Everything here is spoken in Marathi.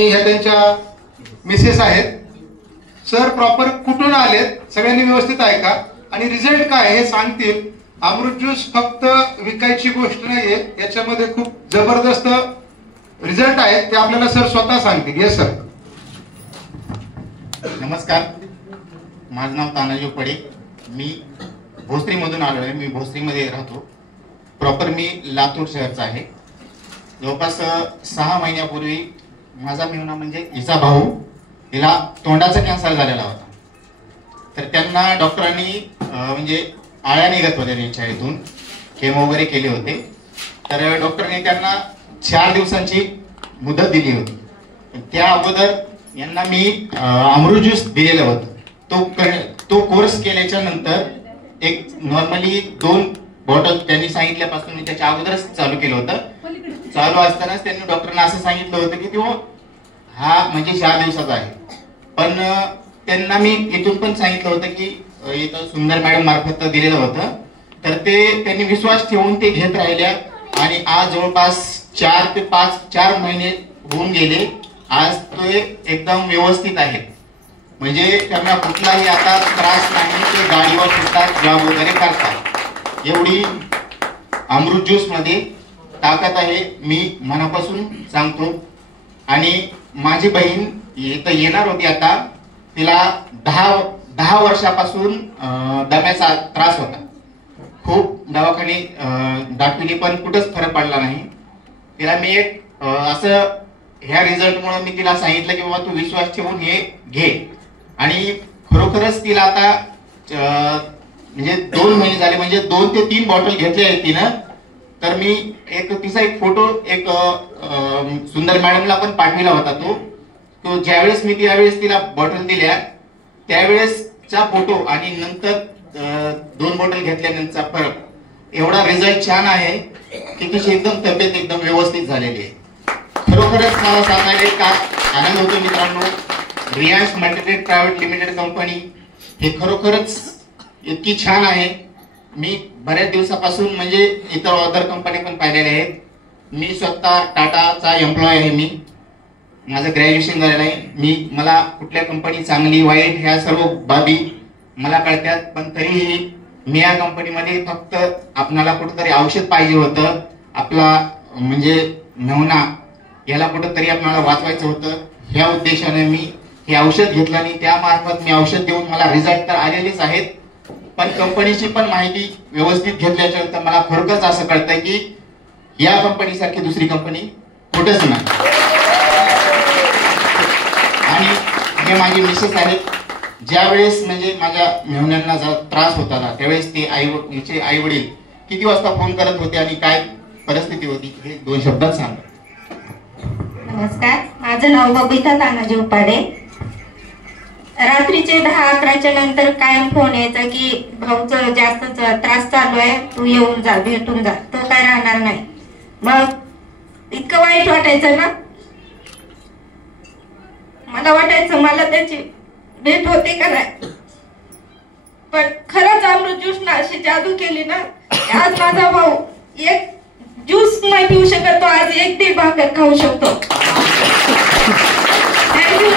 ह्या त्यांच्या मिसेस आहेत. सर प्रॉपर कुठून आलेत सगळ्यांनी व्यवस्थित ऐका आणि रिझल्ट काय हे सांगतील. अमृत ज्यूस फक्त विकायची गोष्ट नाहीये, याच्यामध्ये खूप जबरदस्त रिझल्ट आहेत ते आपल्याला सर स्वतः सांगतील. Yes sir. नमस्कार, माझं नाव तानाजी पडे. मी भोसरीमधून आलो आहे. मी भोसरीमध्ये राहतो. प्रॉपर मी लातूर शहरचा आहे. जवळपास 6 महिन्यापूर्वी माझा मेहुणा म्हणजे हिचा भाऊ, तिला तोंडाचा कॅन्सर झालेला होता. तर त्यांना डॉक्टरांनी म्हणजे आळ्या निघत होत्या त्यांच्या इथून, केमो वगैरे केले होते. तर डॉक्टरने त्यांना 4 दिवसांची मुदत दिली होती. त्या अगोदर यांना मी अमृत ज्यूस दिलेलं होतं. तो कोर्स केल्याच्या नंतर एक नॉर्मली 2 बॉटल त्यांनी सांगितल्यापासून मी त्याच्या अगोदरच चालू केलं होतं. चालू असतानाच त्यांनी डॉक्टरना असं सांगितलं होतं की तो हा म्हणजे 4 दिवसाचा आहे. पण त्यांना मी इथून पण सांगितलं होतं की इथं सुंदर मॅडम मार्फत दिलेलं होतं. तर ते त्यांनी विश्वास ठेवून ते घेत राहिल्या आणि आज जवळपास 4 ते 4 महिने होऊन गेले. आज ते एकदम व्यवस्थित आहे. म्हणजे त्यांना कुठलाही आता त्रास नाही. ते गाडीवर फिरतात, जॉब वगैरे करतात. एवढी अमृत ज्यूस मध्ये ताकद आहे, मी मनापासून सांगतो. आणि माझी बहीण इथं येणार होती. आता तिला 10 वर्षापासून दम्याचा त्रास होता. खूप दवाखाने दाखविले पण कुठंच फरक पडला नाही. तिला मी एक असं ह्या रिझल्टमुळे मी तिला सांगितलं की बाबा तू विश्वास ठेवून हे घे. आणि खरोखरच तिला आता म्हणजे 2 महिने झाले, म्हणजे 2 ते 3 बॉटल घेतल्या आहेत तिनं. तर मी तिचा एक फोटो एक सुंदर मॅडमला पण पाठविला होता. तो ज्यावेळेस मी त्यावेळेस तिला बॉटल दिल्या त्यावेळेसचा फोटो आणि नंतर 2 बॉटल घेतल्यानंतरचा फरक एवढा रिझल्ट छान आहे की तिची एकदम तब्येत एकदम व्यवस्थित झालेली आहे. खरोखरच मला सांगायला का आनंद होतो मित्रांनो. Reliance multitrade private limited company हे खरोखरच इतकी छान आहे. मी बऱ्याच दिवसापासून म्हणजे इतर अदर कंपनी पण पाहिलेल्या आहेत. मी स्वतः टाटाचा एम्प्लॉय आहे. मी माझं ग्रॅज्युएशन झालेलं आहे. मला कुठल्या कंपनी चांगली वाईट ह्या सर्व बाबी मला कळतात. पण तरीही मी या कंपनीमध्ये फक्त आपणाला कुठेतरी औषध पाहिजे होतं. आपला म्हणजे मेहुणा याला कुठेतरी आपल्याला वाचवायचं होतं. ह्या उद्देशाने मी हे औषध घेतलं आणि त्यामार्फत मी औषध देऊन मला रिझल्ट तर आलेलेच आहेत. पण कंपनीची पण माहिती व्यवस्थित घेतल्याच्या नंतर मला खरोखरच असं कळतंय की या कंपनीसारखी दुसरी कंपनी कुठेच नाही. आणि हे माझे मिसेस आहेत. ज्यावेळेस म्हणजे माझ्या मेहुण्यांना त्रास होता त्यावेळेस ते आई वडील किती वाजता फोन करत होते आणि काय परिस्थिती होती हे 2 शब्दात सांगा. नमस्कार, माझं नाव बबिता तानाजी उपाडे. रात्रीचे 10-11च्या नंतर कायम फोन यायचा की भाऊचा जास्त त्रास चालू आहे, तू येऊन जा, भेटून जा, तो काय राहणार नाही. मग इतकं वाईट वाटायचं ना. मला वाटायचं मला त्याची भेट होते का नाही. पण खरंच अमृत ज्यूस ना अशी जादू केली ना. आज माझा भाऊ एक ज्यूस नाही पिऊ शकत, तो आज 1-1.5 भाकर खाऊ शकतो. थँक्यू.